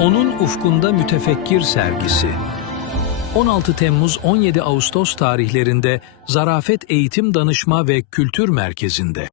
Onun Ufkunda Mütefekkir sergisi. 16 Temmuz 17 Ağustos tarihlerinde Zarafet Eğitim Danışma ve Kültür Merkezi'nde.